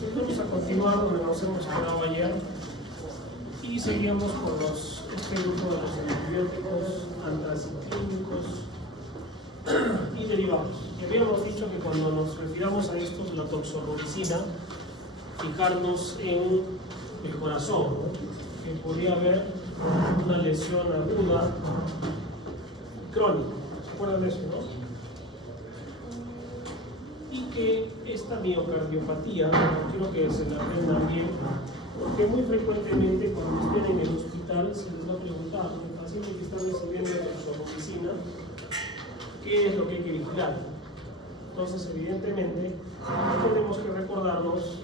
Vamos a continuar donde nos hemos quedado ayer y seguimos con este grupo de los antibióticos, antraciclínicos y derivados. Y habíamos dicho que cuando nos refiramos a estos, la toxorubicina, fijarnos en el corazón, ¿no? Que podría haber una lesión aguda crónica. ¿Se acuerdan de eso, no? Y que esta miocardiopatía, quiero que se la aprendan bien, porque muy frecuentemente cuando estén en el hospital se les va a preguntar, el paciente que está recibiendo toxorubicina, ¿qué es lo que hay que vigilar? Entonces, evidentemente, tenemos que recordarnos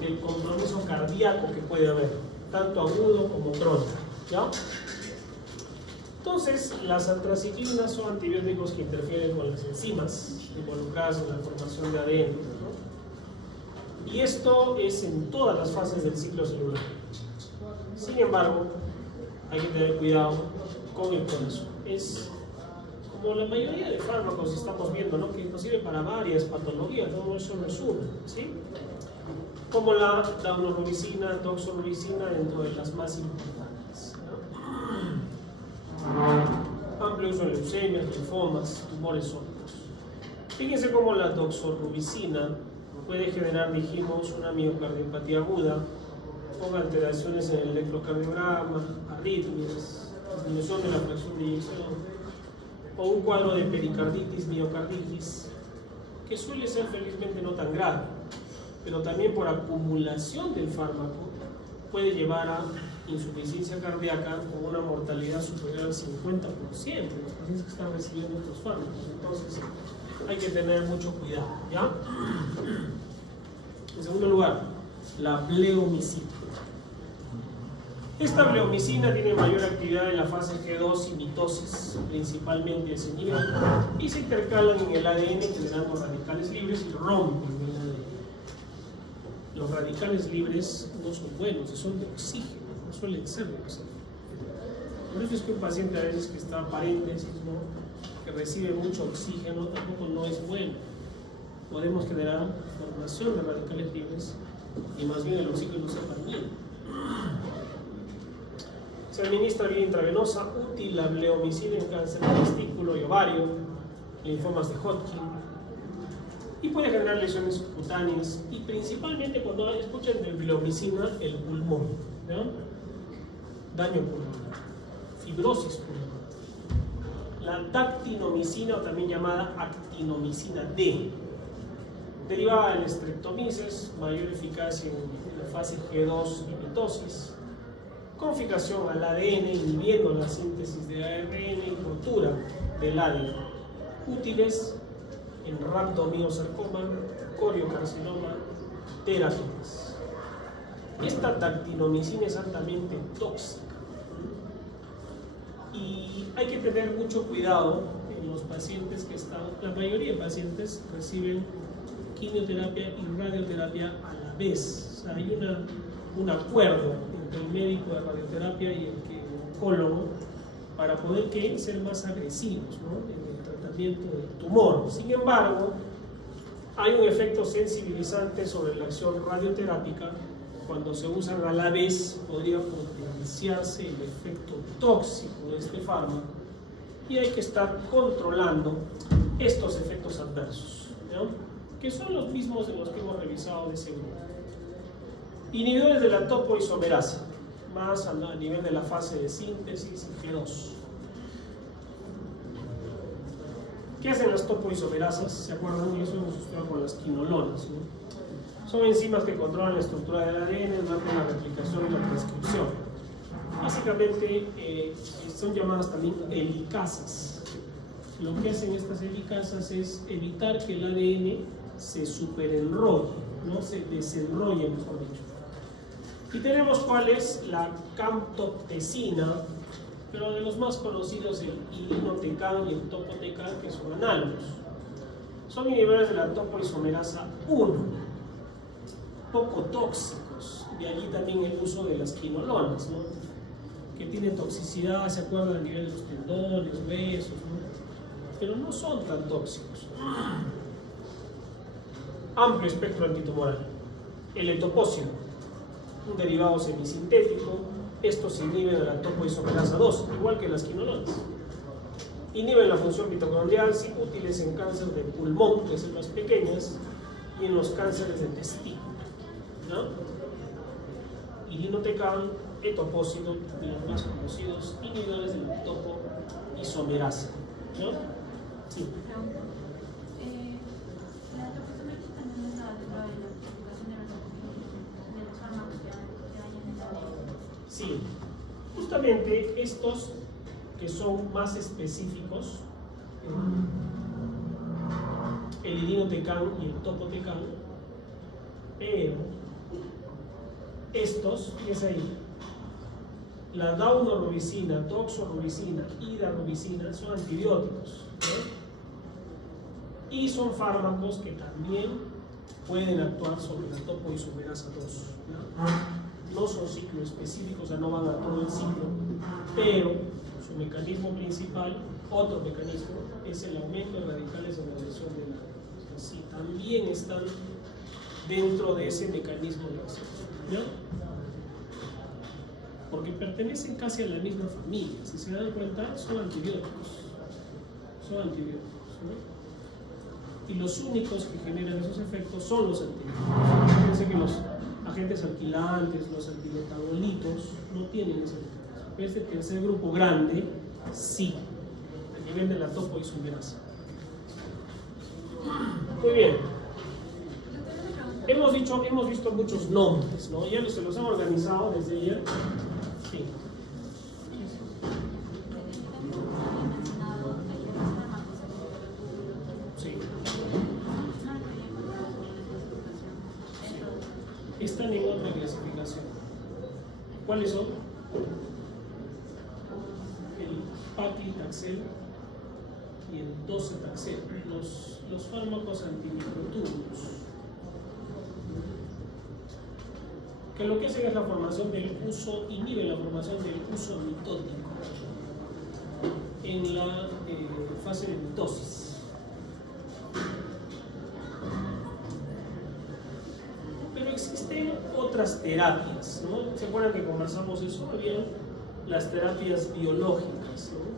del compromiso cardíaco que puede haber, tanto agudo como crónico, ¿ya? Entonces, las antraciclinas son antibióticos que interfieren con las enzimas involucradas en la formación de ADN, ¿no? Y esto es en todas las fases del ciclo celular. Sin embargo, hay que tener cuidado con el corazón. Es como la mayoría de fármacos estamos viendo, ¿no? Que nos sirve para varias patologías, todo eso no es una, ¿sí? Como la daunorubicina, doxorubicina, dentro de las más importantes, ¿no? Amplio uso en leucemias, linfomas, tumores sólidos. Fíjense cómo la doxorubicina puede generar, dijimos, una miocardiopatía aguda, con alteraciones en el electrocardiograma, arritmias, disminución de la fracción de eyección, o un cuadro de pericarditis, miocarditis, que suele ser felizmente no tan grave, pero también por acumulación del fármaco puede llevar a insuficiencia cardíaca con una mortalidad superior al 50% de los pacientes que están recibiendo estos fármacos. Entonces hay que tener mucho cuidado, ¿ya? En segundo lugar, la bleomicina. Esta bleomicina tiene mayor actividad en la fase G2 y mitosis, principalmente ese nivel, y se intercalan en el ADN generando radicales libres y rompen el ADN. Los radicales libres no son buenos, son de oxígeno, no suelen ser de oxígeno. Por eso es que un paciente a veces que está paréntesis, ¿no? Que recibe mucho oxígeno, tampoco no es bueno. Podemos generar formación de radicales libres y más bien el oxígeno se daña. Se administra vía intravenosa, útil la bleomicina en cáncer de testículo y ovario, linfomas de Hodgkin, y puede generar lesiones cutáneas, y principalmente cuando escuchan de bleomicina, el pulmón, ¿no? Daño pulmonar, fibrosis pulmonar. La dactinomicina, o también llamada actinomicina D, derivada del streptomyces, mayor eficacia en la fase G2 y mitosis, con fijación al ADN, inhibiendo la síntesis de ARN y ruptura del ADN, útiles en rhabdomyosarcoma, coriocarcinoma, teratomas. Esta dactinomicina es altamente tóxica y hay que tener mucho cuidado en los pacientes que están, la mayoría de pacientes reciben quimioterapia y radioterapia a la vez. O sea, hay un acuerdo entre el médico de radioterapia y el oncólogo para poder ser más agresivos, ¿no? En el tratamiento del tumor. Sin embargo, hay un efecto sensibilizante sobre la acción radioterápica. Cuando se usan a la vez podría potenciarse el efecto tóxico de este fármaco y hay que estar controlando estos efectos adversos, ¿no? Que son los mismos de los que hemos revisado de seguro. Inhibidores de la topoisomerasa, más a nivel de la fase de síntesis y G2. ¿Qué hacen las topoisomerasas? ¿Se acuerdan? Eso hemos estudiado con las quinolonas, ¿no? Son enzimas que controlan la estructura del ADN durante la replicación y la transcripción. Básicamente son llamadas también helicasas. Lo que hacen estas helicasas es evitar que el ADN se superenrolle, no se desenrolle, mejor dicho. Y tenemos cuál es la camptoxicina, pero de los más conocidos el irinotecan y el topotecan, que son análogos. Son inhibidores de la topoisomerasa 1, poco tóxicos, de allí también el uso de las quinolonas, ¿no? Que tiene toxicidad, se acuerdan, a nivel de los tendones, huesos, ¿no? Pero no son tan tóxicos. amplio espectro antitumoral. El etopósido, un derivado semisintético, estos inhiben a la topoisomerasa 2, igual que las quinolonas. Inhiben la función mitocondrial, sí, útiles en cáncer de pulmón, de células pequeñas, y en los cánceres de testículo, ¿no? Irinotecan, etopósido, de los más conocidos inhibidores de la topoisomerasa, ¿no? Sí. La topoisomerasa también está dentro de la clasificación de los fármacos que dañan el ADN. Sí, justamente estos que son más específicos, el irinotecan y el topotecan, pero estos, fíjense ahí, la daunorubicina, doxorubicina y darubicina son antibióticos, ¿no? Y son fármacos que también pueden actuar sobre la topoisomerasa 2, ¿no? No son ciclos específicos, o sea, no van a todo el ciclo, pero su mecanismo principal, otro mecanismo, es el aumento de radicales en la lesión de la. O sea, sí, también están dentro de ese mecanismo de acción, ¿no? Porque pertenecen casi a la misma familia, si se dan cuenta, son antibióticos, ¿no? Y los únicos que generan esos efectos son los antibióticos. Fíjense que los agentes alquilantes, los antimetabolitos, no tienen ese efecto. Este tercer grupo grande, sí, a nivel de la topoisomerasa. Muy bien. Hemos visto muchos nombres, ¿no? Ya se los han organizado desde ayer. Sí. Sí. Están en otra clasificación. ¿Cuáles son? El paclitaxel y el docetaxel, los fármacos antimicrotúbulos, que lo que hacen es la formación del uso, inhiben la formación del uso mitótico en la fase de mitosis. Pero existen otras terapias, ¿no? ¿Se acuerdan que conversamos eso bien? Las terapias biológicas, ¿no?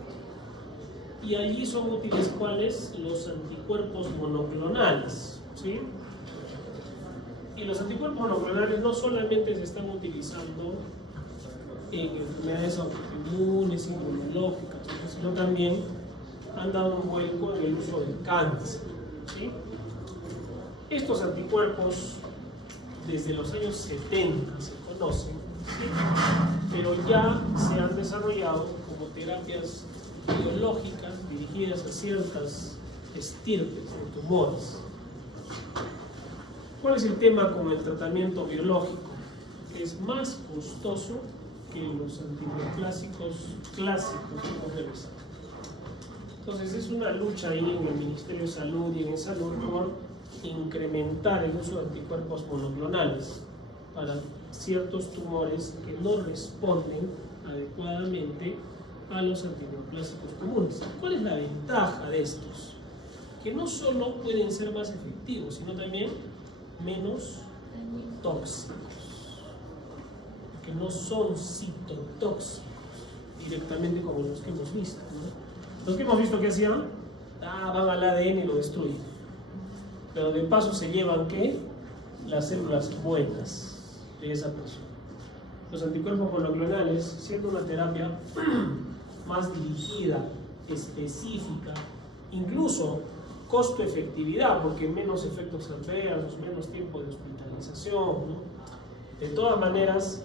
Y allí son útiles ¿cuáles? Los anticuerpos monoclonales, ¿sí? Y los anticuerpos monoclonales no solamente se están utilizando en enfermedades autoinmunes, inmunológicas, sino también han dado un vuelco en el uso del cáncer, ¿sí? Estos anticuerpos desde los años 70 se conocen, ¿sí? Pero ya se han desarrollado como terapias biológicas dirigidas a ciertas estirpes de tumores. ¿Cuál es el tema con el tratamiento biológico? Es más costoso que los antineoplásicos clásicos que conocemos. Entonces es una lucha ahí en el Ministerio de Salud y en Salud por incrementar el uso de anticuerpos monoclonales para ciertos tumores que no responden adecuadamente a los antineoplásicos comunes. ¿Cuál es la ventaja de estos? Que no solo pueden ser más efectivos, sino también menos tóxicos, que no son citotóxicos directamente como los que hemos visto, ¿no? Los que hemos visto que hacían, van al ADN y lo destruyen, pero de paso se llevan ¿qué? Las células buenas de esa persona. Los anticuerpos monoclonales, siendo una terapia más dirigida, específica, incluso costo-efectividad, porque menos efectos adversos, menos tiempo de hospitalización, ¿no? De todas maneras,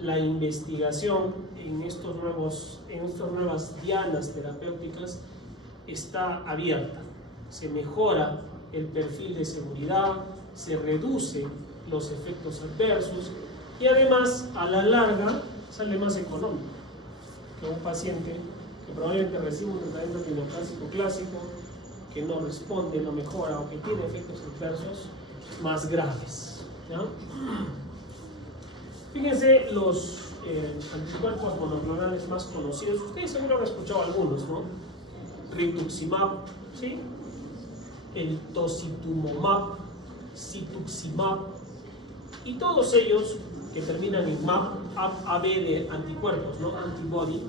la investigación en estas nuevas dianas terapéuticas está abierta. Se mejora el perfil de seguridad, se reduce los efectos adversos y además, a la larga, sale más económico que un paciente que probablemente recibe un tratamiento antineoplásico clásico que no responde, no mejora o que tiene efectos adversos más graves, ¿no? Fíjense los anticuerpos monoclonales más conocidos. Ustedes seguro han escuchado algunos, ¿no? Rituximab, ¿sí? El tositumumab, cetuximab, y todos ellos que terminan en MAB, AB de anticuerpos, ¿no? Antibody,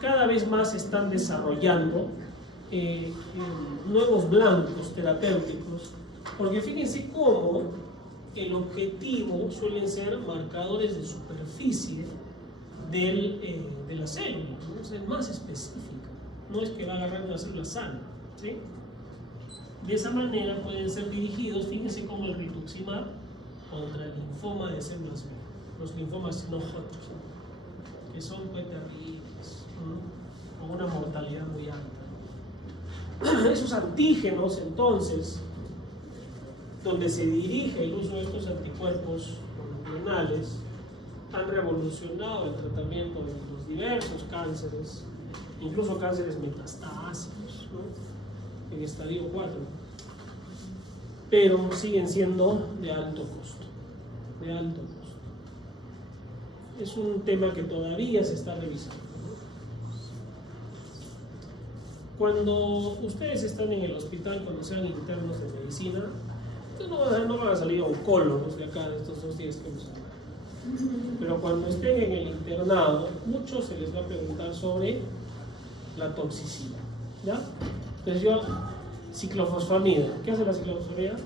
cada vez más están desarrollando nuevos blancos terapéuticos, porque fíjense cómo el objetivo suelen ser marcadores de superficie de la célula, ¿no? O sea, es más específica, no es que va a agarrar una célula sana, ¿sí? De esa manera pueden ser dirigidos, fíjense cómo el rituximab contra el linfoma de células B, los linfomas no Hodgkin, que son pues terribles, ¿no? Con una mortalidad muy alta. Esos antígenos, entonces, donde se dirige el uso de estos anticuerpos monoclonales, han revolucionado el tratamiento de los diversos cánceres, incluso cánceres metastásicos, ¿no? En estadio 4, pero siguen siendo de alto costo, de alto costo. Es un tema que todavía se está revisando, ¿no? Cuando ustedes están en el hospital, cuando sean internos de medicina, no van a salir oncólogos de acá, de estos 2 días que hemos hablado. Pero cuando estén en el internado, mucho se les va a preguntar sobre la toxicidad, ¿ya? Entonces yo, ciclofosfamida, ¿qué hace la ciclofosfamida?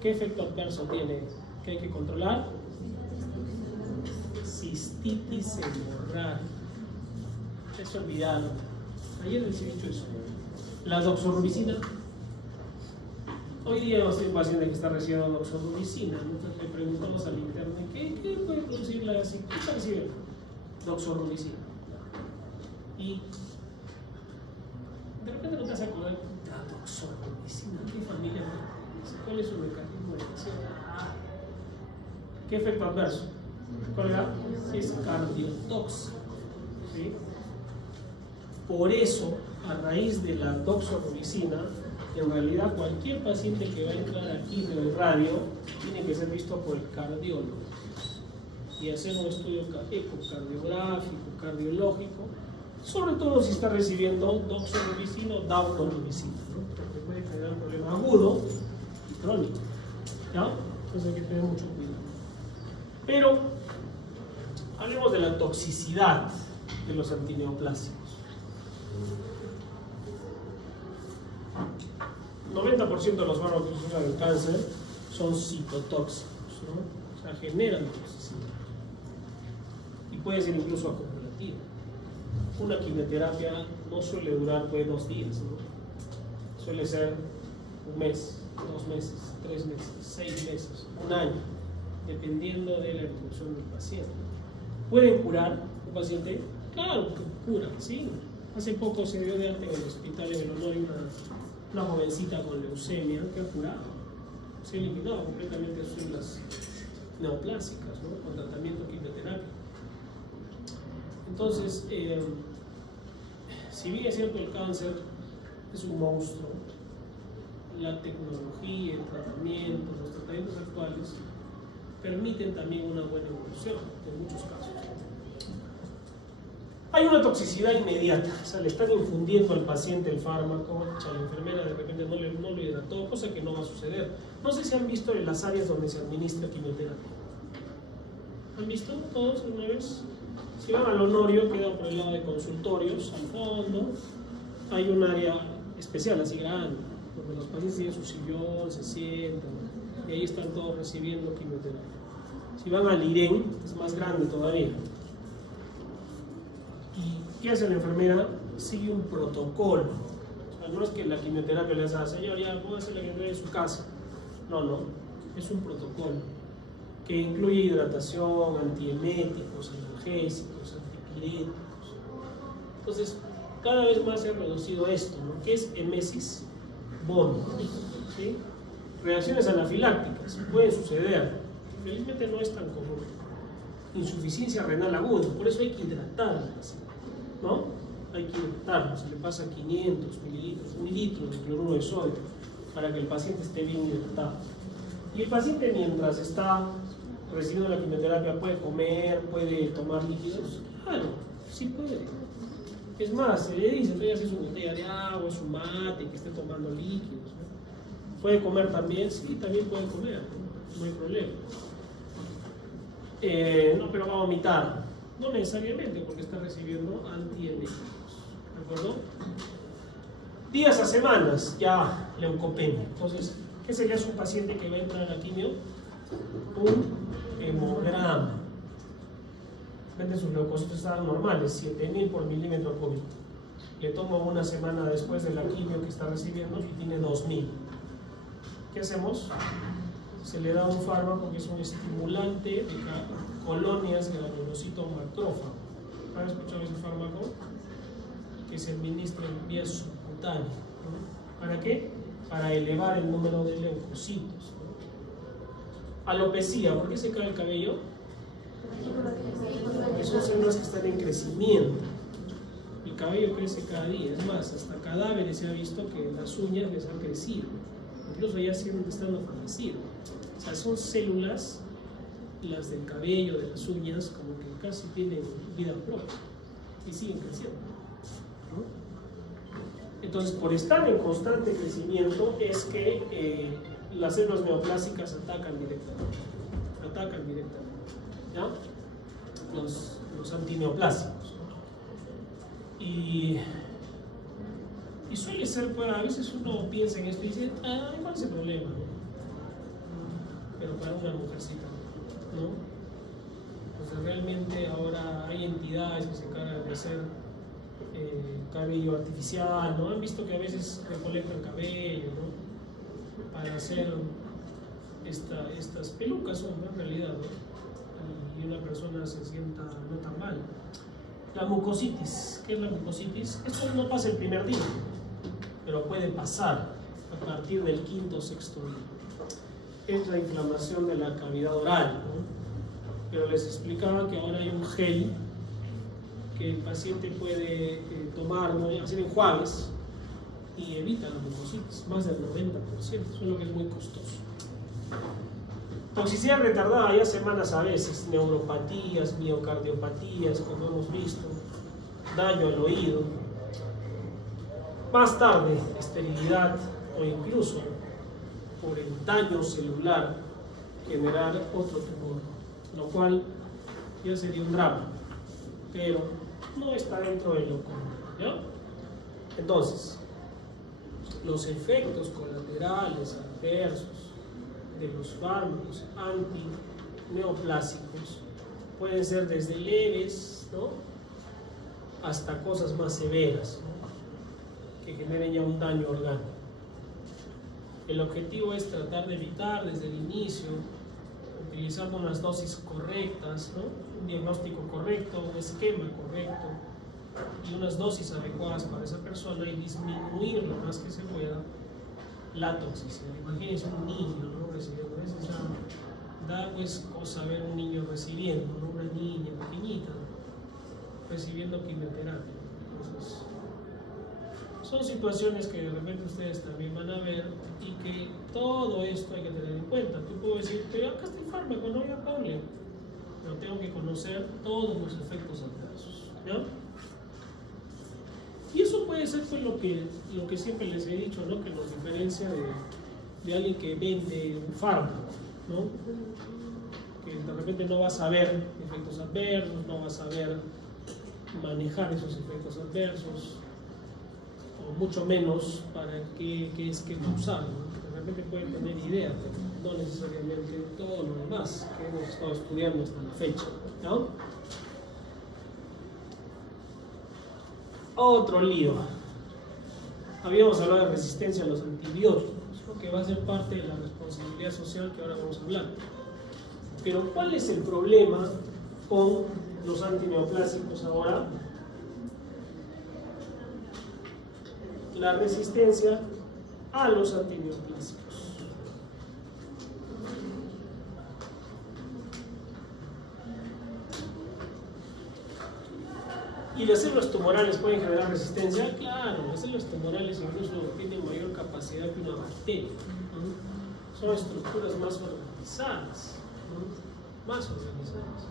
¿Qué efecto adverso tiene que hay que controlar? Cistitis hemorrágica. Es olvidado. Ayer les he dicho eso. La doxorubicina. Hoy día hemos tenido un paciente que está recibiendo doxorubicina. Entonces le preguntamos al interno, ¿qué puede producir la cistitis? ¿Qué recibe? Doxorubicina. Y de repente no te vas a acordar, la doxorubicina, ¿qué familia? ¿Cuál es su mecanismo de acción? ¿Qué efecto adverso? ¿Cuál era? Es cardiotóxico, ¿sí? Por eso, a raíz de la doxorubicina, en realidad cualquier paciente que va a entrar aquí en el radio tiene que ser visto por el cardiólogo y hacer un estudio ecocardiográfico, cardiológico, sobre todo si está recibiendo doxorubicina o dautorubicina, ¿no? Porque puede generar un problema agudo y crónico, ¿ya? Entonces hay que tener mucho cuidado. Pero hablemos de la toxicidad de los antineoplásicos. 90% de los fármacos que usan el cáncer son citotóxicos, ¿no? O sea, generan toxicidad. Y puede ser incluso acumulativa. Una quimioterapia no suele durar pues 2 días, ¿no? Suele ser 1 mes, 2 meses, 3 meses, 6 meses, 1 año, dependiendo de la evolución del paciente. ¿Pueden curar un paciente? Claro que curan, sí. Hace poco se dio de alta en el hospital en el Honorio una jovencita con leucemia que ha curado. Se ha eliminado completamente sus células neoplásicas, ¿no? Con tratamiento quimioterapia. Entonces, si bien es cierto el cáncer es un monstruo, la tecnología, el tratamiento, los tratamientos actuales permiten también una buena evolución en muchos casos. Hay una toxicidad inmediata, o sea, le están infundiendo al paciente el fármaco, o sea, la enfermera de repente no lo hidrató, cosa que no va a suceder. No sé si han visto en las áreas donde se administra quimioterapia. ¿Han visto todos una vez? Si van al Honorio, queda por el lado de consultorios, al fondo, hay un área especial, así grande, donde los pacientes tienen su sillón, se sientan, y ahí están todos recibiendo quimioterapia. Si van al IREN, es más grande todavía. ¿Y qué hace la enfermera? Sigue un protocolo. O sea, no es que la quimioterapia le diga, señor, ya puede hacer la quimioterapia en su casa. No, es un protocolo que incluye hidratación, antieméticos, analgésicos, antipiréticos. Entonces, cada vez más se ha reducido esto, ¿no? ¿Qué es emesis? Bono, ¿sí? Reacciones anafilácticas pueden suceder, felizmente no es tan común. Insuficiencia renal aguda, por eso hay que hidratar, ¿no? Hay que hidratarlo, se le pasa 500 mililitros, 1 litro de cloruro de sodio para que el paciente esté bien hidratado. Y el paciente, mientras está recibiendo la quimioterapia, puede comer, puede tomar líquidos. Claro, sí puede. Es más, se le dice, tráigase su botella de agua, su mate, que esté tomando líquidos, ¿no? ¿Puede comer también? Sí, también puede comer, no hay problema. No, pero va a vomitar. No necesariamente, porque está recibiendo antieméticos. ¿De acuerdo? Días a semanas, ya leucopenia. Entonces, ese ya es un paciente que va a entrar a la quimio. Un hemograma. Sus leucocitos estaban normales, 7000 por milímetro cúbico. Le tomo una semana después de la quimio que está recibiendo y tiene 2000. ¿Qué hacemos? Se le da un fármaco que es un estimulante de colonias granulocito macrófago. ¿Han escuchado ese fármaco? Que se administra en vía subcutánea. ¿No? ¿Para qué? Para elevar el número de leucocitos. ¿No? Alopecia, ¿por qué se cae el cabello? Son células que están en crecimiento. El cabello crece cada día. Es más, hasta cadáveres se ha visto que las uñas les han crecido. Incluso ya están fallecidos. O sea, son células, las del cabello, de las uñas, como que casi tienen vida propia y siguen creciendo. ¿No? Entonces, por estar en constante crecimiento es que las células neoplásicas atacan directamente. ¿Ya? Los antineoplásicos. Y suele ser, pues, a veces uno piensa en esto y dice, ¿cuál es el problema? Pero para una mujercita, ¿no? O sea, realmente ahora hay entidades que se encargan de hacer cabello artificial, ¿no? Han visto que a veces recolectan cabello, ¿no? Para hacer estas pelucas, son, ¿no? En realidad, ¿no? Y una persona se sienta no tan mal. La mucositis, ¿qué es la mucositis? Esto no pasa el primer día, pero puede pasar a partir del quinto o sexto día. Es la inflamación de la cavidad oral, ¿no? Pero les explicaba que ahora hay un gel que el paciente puede tomar, ¿no? Hacer enjuagues y evita la mucositis, más del 90%, solo que es muy costoso. Toxicidad retardada ya semanas a veces, neuropatías, miocardiopatías, como hemos visto, daño al oído. Más tarde, esterilidad o incluso por el daño celular generar otro tumor, lo cual ya sería un drama, pero no está dentro de lo común, ¿ya? Entonces, los efectos colaterales adversos de los fármacos antineoplásicos pueden ser desde leves, ¿no? Hasta cosas más severas, ¿no? Que generen ya un daño orgánico. El objetivo es tratar de evitar desde el inicio, utilizando unas dosis correctas, ¿no? Un diagnóstico correcto, un esquema correcto y unas dosis adecuadas para esa persona y disminuir lo más que se pueda la toxicidad. Imagínense un niño, ¿no? Recibiendo, a veces da pues cosa ver un niño recibiendo, ¿no? Una niña pequeñita recibiendo quimioterapia. Entonces, son situaciones que de repente ustedes también van a ver y que todo esto hay que tener en cuenta. Tú puedes decir, pero acá está el fármaco, no voy a Paule, pero tengo que conocer todos los efectos adversos, ¿ya? Y eso puede ser pues lo que siempre les he dicho, ¿no? Que nos diferencia de alguien que vende un fármaco, ¿no? Que de repente no va a saber efectos adversos, no va a saber manejar esos efectos adversos, o mucho menos para qué es que va a usar, ¿no? De repente pueden tener ideas, pero no necesariamente todo lo demás que hemos estado estudiando hasta la fecha, ¿no? Otro lío. Habíamos hablado de resistencia a los antibióticos, ¿no? Que va a ser parte de la responsabilidad social que ahora vamos a hablar. Pero ¿cuál es el problema con los antineoplásicos ahora? La resistencia a los antineoplásicos. ¿Y las células tumorales pueden generar resistencia? Claro, las células tumorales incluso tienen mayor capacidad que una bacteria, ¿no? Son estructuras más organizadas, ¿no? Más organizadas.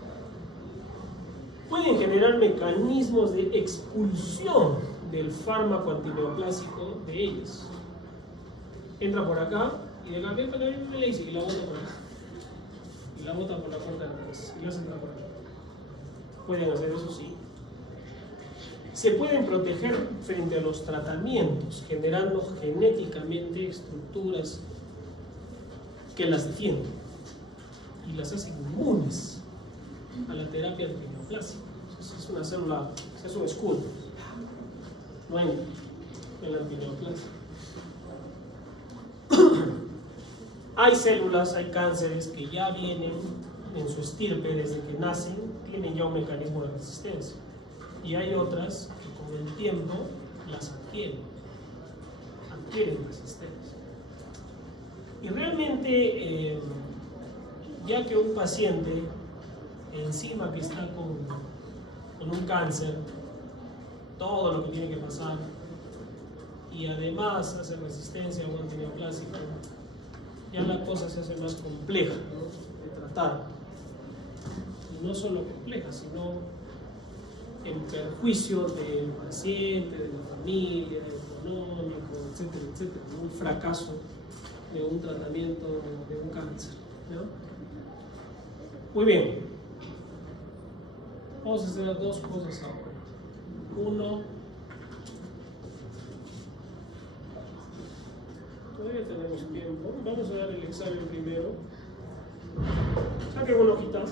Pueden generar mecanismos de expulsión del fármaco antineoplásico de ellas. entra por acá y de acá le dice y la bota por acá. Y la bota por la puerta de atrás y la hace entrar por acá. Pueden hacer eso, sí. Se pueden proteger frente a los tratamientos, generando genéticamente estructuras que las defienden y las hacen inmunes a la terapia antineoplásica. Es una célula, es un escudo. No hay en la antineoplasia. Hay células, hay cánceres que ya vienen en su estirpe desde que nacen, tienen ya un mecanismo de resistencia. Y hay otras que con el tiempo las adquieren resistencia. Y realmente, ya que un paciente, encima que está con un cáncer, todo lo que tiene que pasar, y además hace resistencia a un antineoplásico, ya la cosa se hace más compleja, ¿no?, de tratar. Y no solo compleja, sino en perjuicio del paciente, de la familia, económico, etcétera, etcétera, ¿no? Un fracaso de un tratamiento de un cáncer, ¿no? Muy bien. Vamos a hacer dos cosas ahora. Uno, todavía tenemos tiempo. Vamos a dar el examen primero. Saquen una hojita.